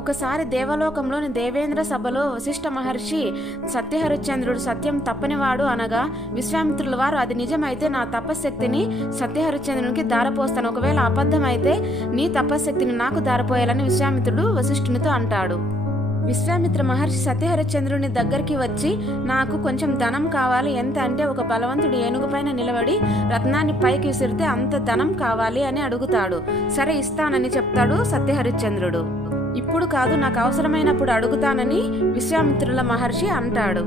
ఒకసారి దేవలోకంలోని దేవేంద్ర సభలో వశిష్ఠ మహర్షి సత్యహరిశ్చంద్రుడు సత్యం తప్పనివాడు అనగా విశ్వామిత్రుల వారు అది నిజమైతే నా తపశ్శక్తిని సత్యహరిశ్చంద్రునికి దారపోస్తాను, ఒకవేళ అబద్ధమైతే నీ తపశ్శక్తిని నాకు దారపోయాలని విశ్వామిత్రుడు వశిష్ఠునితో అంటాడు. విశ్వామిత్ర మహర్షి సత్యహరిశ్చంద్రుని దగ్గరికి వచ్చి నాకు కొంచెం ధనం కావాలి, ఎంత అంటే ఒక బలవంతుడు ఏనుగు పైన నిలబడి రత్నాన్ని పైకి విసిరితే అంత ధనం కావాలి అని అడుగుతాడు. సరే ఇస్తానని చెప్తాడు సత్యహరిశ్చంద్రుడు. ఇప్పుడు కాదు, నాకు అవసరమైనప్పుడు అడుగుతానని విశ్వామిత్రుల మహర్షి అంటాడు.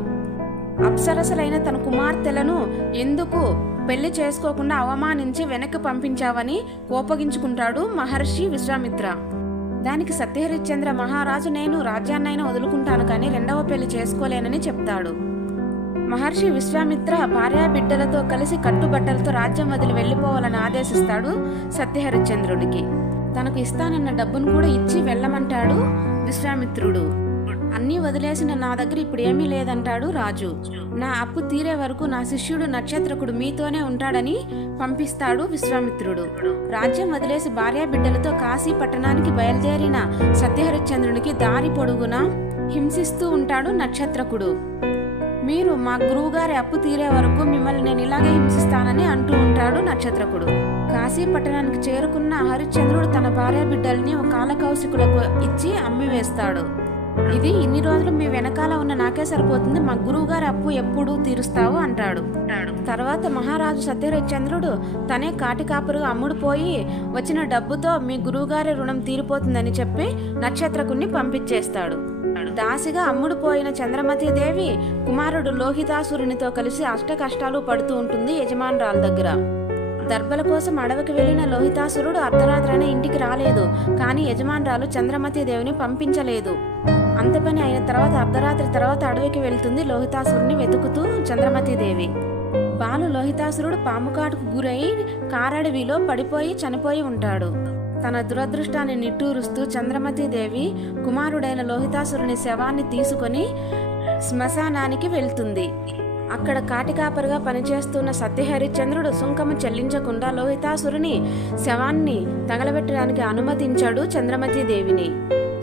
అప్సరసలైన తన కుమార్తెలను ఎందుకు పెళ్లి చేసుకోకుండా అవమానించి వెనక్కి పంపించావని కోపగించుకుంటాడు మహర్షి విశ్వామిత్ర. దానికి సత్యహరిశ్చంద్ర మహారాజు నేను రాజ్యాన్నైనా వదులుకుంటాను కానీ రెండవ పెళ్లి చేసుకోలేనని చెప్తాడు. మహర్షి విశ్వామిత్ర భార్యా బిడ్డలతో కలిసి కట్టుబట్టలతో రాజ్యం వదిలి వెళ్ళిపోవాలని ఆదేశిస్తాడు సత్యహరిశ్చంద్రుడికి. తనకు ఇస్తానన్న డబ్బును కూడా ఇచ్చి వెళ్ళమంటాడు విశ్వామిత్రుడు. అన్నీ వదిలేసిన నా దగ్గర ఇప్పుడు ఏమీ లేదంటాడు రాజు. నా అప్పు తీరే వరకు నా శిష్యుడు నక్షత్రకుడు మీతోనే ఉంటాడని పంపిస్తాడు విశ్వామిత్రుడు. రాజ్యం వదిలేసి భార్యా బిడ్డలతో కాశీ పట్టణానికి బయలుదేరిన సత్యహరిశ్చంద్రునికి దారి పొడుగునా హింసిస్తూ ఉంటాడు నక్షత్రకుడు. మీరు మా గురువుగారి అప్పు తీరే వరకు మిమ్మల్ని నేను ఇలాగే హింసిస్తానని అంటూ ఉంటాడు నక్షత్రకుడు. కాశీ పట్టణానికి చేరుకున్న హరిశ్చంద్రుడు తన భార్య బిడ్డల్ని ఒక కాలకౌశికులకు ఇచ్చి అమ్మివేస్తాడు. ఇది ఇన్ని రోజులు మీ వెనకాల ఉన్న నాకే సరిపోతుంది, మా గురువు గారి అప్పు ఎప్పుడు తీరుస్తావు అంటాడు. తర్వాత మహారాజు సత్యహరిశ్చంద్రుడు తనే కాటికాపురుగా అమ్ముడుపోయి వచ్చిన డబ్బుతో మీ గురువుగారి రుణం తీరిపోతుందని చెప్పి నక్షత్రకుణ్ణి పంపించేస్తాడు. దాసిగా అమ్ముడుపోయిన చంద్రమతీదేవి కుమారుడు లోహితాసురునితో కలిసి అష్ట కష్టాలు పడుతూ ఉంటుంది యజమానురాల దగ్గర. దర్భల కోసం అడవికి వెళ్లిన లోహితాసురుడు అర్ధరాత్రైన ఇంటికి రాలేదు, కానీ యజమానురాలు చంద్రమతీదేవిని పంపించలేదు. అంత పని అయిన తర్వాత అర్ధరాత్రి తర్వాత అడవికి వెళ్తుంది లోహితాసురుని వెతుకుతూ చంద్రమతీదేవి. బాలు లోహితాసురుడు పాముకాటుకు గురై కారడవిలో పడిపోయి చనిపోయి ఉంటాడు. తన దురదృష్టాన్ని నిట్టూరుస్తూ చంద్రమతీదేవి కుమారుడైన లోహితాసురుని శవాన్ని తీసుకొని శ్మశానానికి వెళ్తుంది. అక్కడ కాటికాపరిగా పనిచేస్తున్న సత్యహరిశ్చంద్రుడు సుంకము చెల్లించకుండా లోహితాసురుని శవాన్ని తగలబెట్టడానికి అనుమతించాడు చంద్రమతీదేవిని.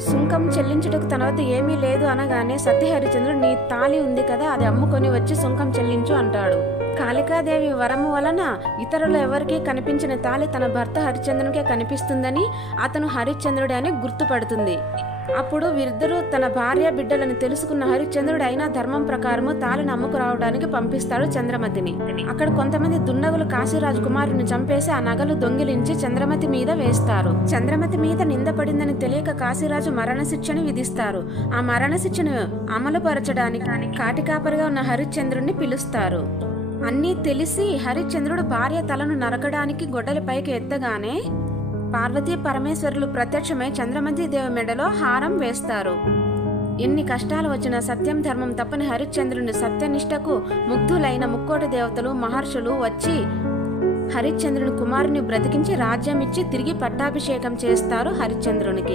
సుంకం చెల్లించుటకు తన వద్ద ఏమీ లేదు అనగానే సత్యహరిశ్చంద్రుడు నీ తాళి ఉంది కదా, అది అమ్ముకొని వచ్చి సుంకం చెల్లించు అంటాడు. కాళికాదేవి వరము వలన ఇతరులు ఎవరికీ కనిపించిన తాళి తన భర్త హరిశ్చంద్రునికే కనిపిస్తుందని అతను హరిశ్చంద్రుడే అని గుర్తుపడుతుంది. అప్పుడు వీరిద్దరూ తన భార్య బిడ్డలను తెలుసుకున్న హరిశ్చంద్రుడు అయినా ధర్మం ప్రకారము తాళిని అమ్ముకు రావడానికి పంపిస్తాడు చంద్రమతిని. అక్కడ కొంతమంది దుండగులు కాశీరాజు కుమారుని చంపేసి ఆ నగలు దొంగిలించి చంద్రమతి మీద వేస్తారు. చంద్రమతి మీద నిందపడిందని తెలియక కాశీరాజు మరణశిక్షని విధిస్తారు. ఆ మరణశిక్షను అమలుపరచడానికి కాటికాపరిగా ఉన్న హరిశ్చంద్రుడిని పిలుస్తారు. అన్నీ తెలిసి హరిశ్చంద్రుడు భార్య తలను నరకడానికి గొడ్డలిపైకి ఎత్తగానే పార్వతీ పరమేశ్వరులు ప్రత్యక్షమై చంద్రమతీదేవి మెడలో హారం వేస్తారు. ఎన్ని కష్టాలు వచ్చినా సత్యం ధర్మం తప్పని హరిశ్చంద్రుని సత్యనిష్టకు ముగ్ధులైన ముక్కోటి దేవతలు మహర్షులు వచ్చి హరిశ్చంద్రుని కుమారుని బ్రతికించి రాజ్యం ఇచ్చి తిరిగి పట్టాభిషేకం చేస్తారు హరిశ్చంద్రునికి.